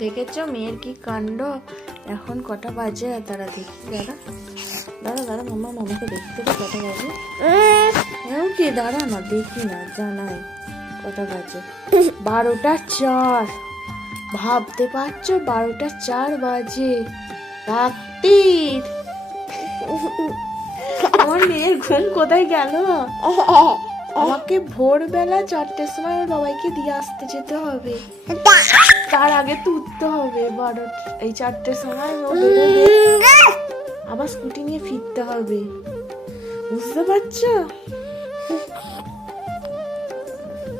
দেখেছ মেয়ের কি কাণ্ড? এখন কটা বাজে তারা দেখি, দাঁড়া। দাঁড়া দাঁড়া, মামা, মামাকে দেখতে তো কটা বাজে। এও কি, দাঁড়া না, দেখি না, জানাই কটা বাজে। বারোটা চার, ভাবতে পারছ বারোটা চার বাজে? রাত্রির। আমার মেয়ের ঘুম কোথায় গেল? আমাকে ভোরবেলা চারটের সময় ওর বাবাইকে দিয়ে আসতে যেতে হবে। তার আগে তো উঠতে হবে বারো এই চারটের সময় ও বেরোবে। আবার স্কুটি নিয়ে ফিরতে হবে। বুঝতে পারছ?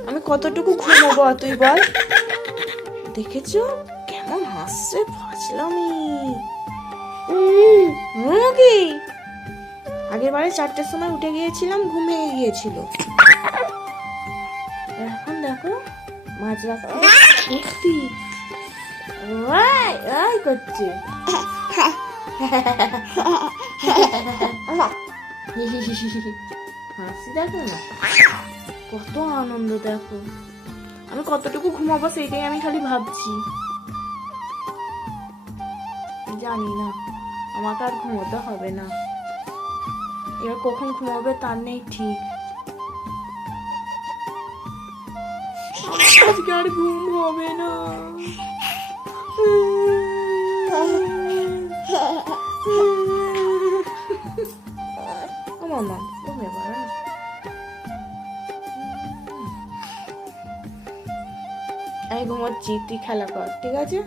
আমি কতটুকু ঘুমাবো তুই বল? দেখেছ? কেমন হাসছে ফাজলামি। হুম কি? আগের বারে চারটের সময় উঠে গিয়েছিলাম ঘুম ভেঙে গিয়েছিল এখন দেখো মাঝ রাস্তা সত্যি ওয়াই ওয়াই করছে হাসি দেখো না কত আনন্দ দেখো আমি কতটুকু ঘুমাবো সেইটাই আমি খালি ভাবছি জানি না আমাকে আর ঘুমোতে হবে না এবার কখন ঘুমাবে তার নেই ঠিক আজকে আর ঘুম হবে না ও মামা ঘুমিয়ে পড়ো না আমি ঘুমোচ্ছি তুই খেলা কর, ঠিক আছে?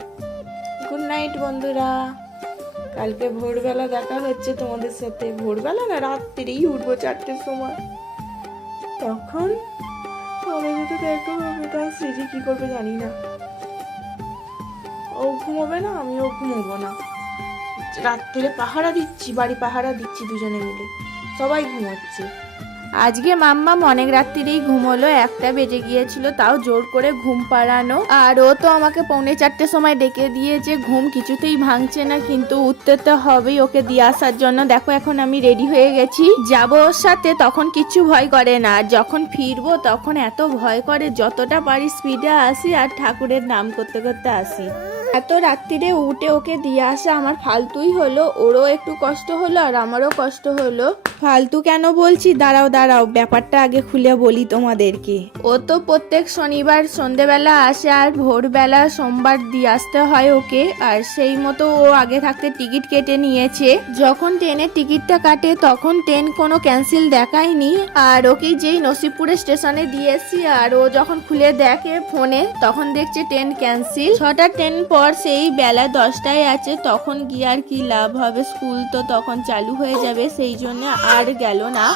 গুড নাইট বন্ধুরা। কালকে ভোরবেলা দেখা হচ্ছে তোমাদের সাথে। ভোরবেলা না রাত্রিরেই উঠবো চারটের সময়। তখন আমার সাথে দেখা হবে। তখন সৃজি কি করবে জানি না। ও ঘুমোবে না, আমিও ঘুমোবো না। রাত্রে পাহারা দিচ্ছি, বাড়ি পাহারা দিচ্ছি দুজনে মিলে। সবাই ঘুমোচ্ছে। আজকে মাম্মাম অনেক রাত্রিরেই ঘুমোলো, একটা বেজে গিয়েছিল, তাও জোর করে ঘুম পাড়ানো। আর ও তো আমাকে পৌনে চারটের সময় ডেকে দিয়েছে, ঘুম কিছুতেই ভাঙছে না, কিন্তু উঠতে তো হবেই ওকে দিয়ে আসার জন্য। দেখো, এখন আমি রেডি হয়ে গেছি। যাব ওর সাথে, তখন কিছু ভয় করে না। আর যখন ফিরবো, তখন এত ভয় করে, যতটা পারি স্পিডে আসি, আর ঠাকুরের নাম করতে করতে আসি। এত রাত্রিরে উঠে ওকে দিয়ে আসা আমার ফালতুই হলো। ওরও একটু কষ্ট হলো আর আমারও কষ্ট হলো। ফালতু কেন বলছি? দাঁড়াও দাঁড়াও ব্যাপারটা আগে খুলে বলি তোমাদেরকে। ও তো প্রত্যেক শনিবার সন্ধেবেলা আসে আর ভোরবেলা সোমবার দিয়ে আসতে হয় ওকে। আর সেই মতো ও আগে থাকতে টিকিট কেটে নিয়েছে। যখন ট্রেনের টিকিটটা কাটে তখন ট্রেন কোনো ক্যান্সেল দেখায়নি। আর ওকে যেই নসিবপুরে স্টেশনে দিয়ে দিয়েছি আর ও যখন খুলে দেখে ফোনে তখন দেখছে ট্রেন ক্যান্সেল। ছটা ট্রেন পর সেই বেলা দশটায় আছে, তখন গিয়ে আর কি লাভ হবে? স্কুল তো তখন চালু হয়ে যাবে, সেই জন্য আর গেল না।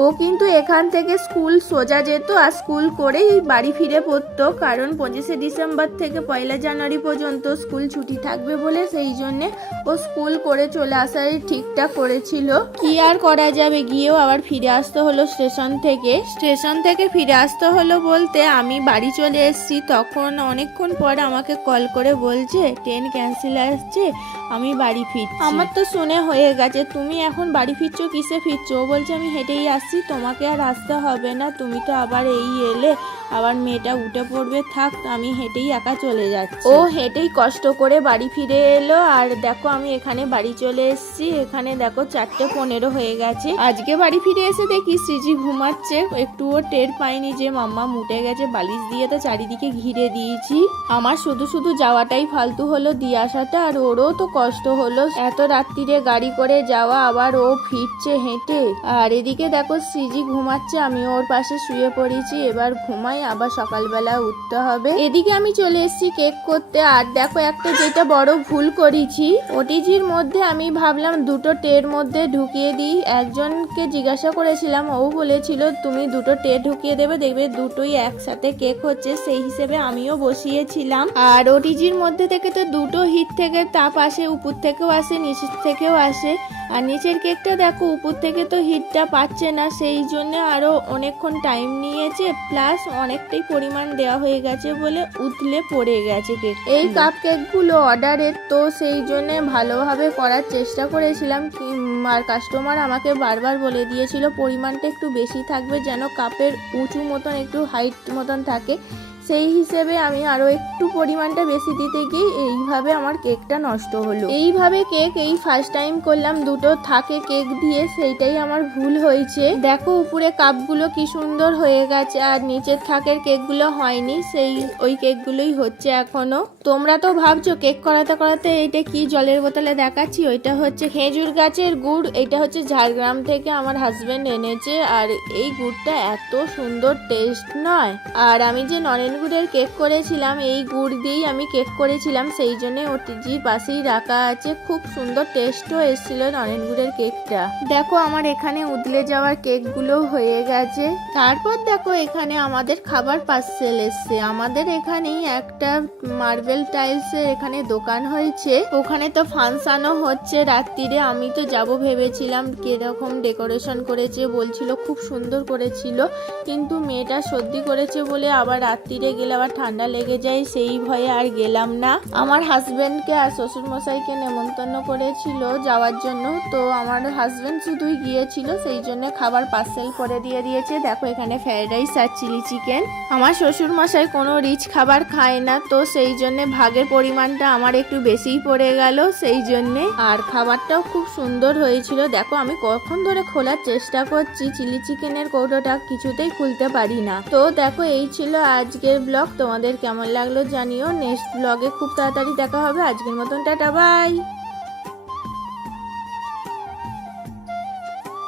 ও কিন্তু এখান থেকে স্কুল সোজা যেত আর স্কুল করেই বাড়ি ফিরে পড়তো, কারণ পঁচিশে ডিসেম্বর থেকে পয়লা জানুয়ারি পর্যন্ত স্কুল ছুটি থাকবে বলে সেই জন্যে ও স্কুল করে চলে আসার ঠিকঠাক করেছিল। কি আর করা যাবে? গিয়েও আবার ফিরে আসতে হলো স্টেশন থেকে। স্টেশন থেকে ফিরে আসতে হলো বলতে আমি বাড়ি চলে এসেছি, তখন অনেকক্ষণ পর আমাকে কল করে বলছে ট্রেন ক্যান্সেল আসছে আমি বাড়ি ফিরছি। আমার তো শুনে হয়ে গেছে তুমি এখন বাড়ি ফিরছো কিসে ফিরছো? ও বলছে আমি হেঁটেই আসছি তোমাকে আর আসতে হবে না তুমি তো আবার এই এলে আবার মেয়েটা উঠে পড়বে থাক আমি হেঁটেই একা চলে যাচ্ছি। ও হেঁটেই কষ্ট করে বাড়ি ফিরে এলো আর দেখো আমি এখানে বাড়ি চলে এসেছি এখানে দেখো চারটে পনেরো হয়ে গেছে। আজকে বাড়ি ফিরে এসে দেখি শ্রীজি ঘুমাচ্ছে একটুও টের পাইনি যে মাম্মা মুটে গেছে বালিশ দিয়ে তো চারিদিকে ঘিরে দিয়েছি। আমার শুধু শুধু যাওয়াটাই ফালতু হলো দিয়ে আসাটা আর ওরও তো কষ্ট হলো। এত রাত্রিরে গাড়ি করে যাওয়া আবার ও ফিরছে হেঁটে। আর এদিকে দেখো সৃজি ঘুমাচ্ছে, আমি ওর পাশে শুয়ে পড়েছি, এবার ঘুমাই, আবার সকালবেলা উঠতে হবে। এদিকে আমি চলে এসেছি কেক করতে, আর দেখো একটা যেটা বড় ভুল করেছি, ওটিজির মধ্যে আমি ভাবলাম দুটো টের মধ্যে ঢুকিয়ে দিই। একজনকে জিজ্ঞাসা করেছিলাম, ও বলেছিল, তুমি দুটো টে ঢুকিয়ে দেবে, দেখবে দুটোই একসাথে কেক হচ্ছে। সেই হিসেবে আমিও বসিয়েছিলাম। আর ওটিজির মধ্যে থেকে তো দুটো হিট থেকে তাপ আসে উপর থেকেও আসে, নিচের থেকেও আসে। আর নিচের কেকটা দেখো, উপর থেকে তো হিটটা পাচ্ছে না, সেই জন্য আরও অনেকক্ষণ টাইম নিয়েছে প্লাস অনেকটাই পরিমাণ দেওয়া হয়ে গেছে বলে উতলে পড়ে গেছে কেক এই কাপ কেকগুলো অর্ডারের তো সেই জন্য ভালোভাবে করার চেষ্টা করেছিলাম আর কাস্টমার আমাকে বারবার বলে দিয়েছিল, পরিমাণটা একটু বেশি থাকবে যেন কাপের উঁচু মতন, একটু হাইট মতন থাকে। সেই হিসেবে আমি আরও একটু পরিমাণটা বেশি দিতে গিয়ে এইভাবে আমার কেকটা নষ্ট হলো। এইভাবে কেক এই ফার্স্ট টাইম করলাম, দুটো থাকে কেক দিয়ে, সেইটাই আমার ভুল হয়েছে। দেখো উপরে কাপগুলো কি সুন্দর হয়ে গেছে, আর নিচের থাকের কেকগুলো হয়নি, সেই ওই কেকগুলোই হচ্ছে এখনও। তোমরা তো ভাবছ কেক করাতে করাতে এটা কি জলের বোতলে দেখাচ্ছি? ওইটা হচ্ছে খেজুর গাছের গুড়, এটা হচ্ছে ঝাড়গ্রাম থেকে আমার হাজবেন্ড এনেছে, আর এই গুড়টা এত সুন্দর টেস্ট নয়। আর আমি যে নরেন গুড়ের কেক করেছিলাম, এই গুড় দিয়েই আমি কেক করেছিলাম, সেই জন্য ওটিজির পাশেই রাখা আছে। খুব সুন্দর টেস্টও এসেছিল নরেন গুড়ের কেকটা। দেখো আমার এখানে উদলে যাওয়ার কেকগুলো হয়ে গেছে। তারপর দেখো এখানে আমাদের খাবার পার্সেল এসছে। আমাদের এখানেই একটা মার্বেল টাইলসের এখানে দোকান হয়েছে। ওখানে তো ফাংশনও হচ্ছে রাত্রিরে। আমি তো যাব ভেবেছিলাম কীরকম ডেকোরেশন করেছে, বলছিল খুব সুন্দর করেছিল। কিন্তু মেয়েটা সর্দি করেছে বলে আবার রাত্রিরে গেলে আবার ঠান্ডা লেগে যায়, সেই ভয়ে আর গেলাম না। আমার হাজব্যান্ডকে আর শ্বশুর মশাইকে নেমন্তন্ন করেছিল যাওয়ার জন্য। তো আমার হাজব্যান্ড শুধুই গিয়েছিল, সেই জন্য খাবার পার্সেল করে দিয়ে দিয়েছে। দেখো এখানে ফ্রাইড রাইস আর চিলি চিকেন আমার শ্বশুর মশাই কোনো রিচ খাবার খায় না, তো সেই জন্য ভাগের পরিমাণটা আমার একটু বেশিই পড়ে গেল, সেই জন্যে। আর খাবারটাও খুব সুন্দর হয়েছিল। দেখো আমি কখন ধরে খোলার চেষ্টা করছি চিলি চিকেনের কৌটোটা কিছুতেই খুলতে পারি না। তো দেখো এই ছিল আজকের ব্লগ তোমাদের কেমন লাগল জানিও। নেক্সট ব্লগে খুব তাড়াতাড়ি দেখা হবে। আজকের মতন টাটা বাই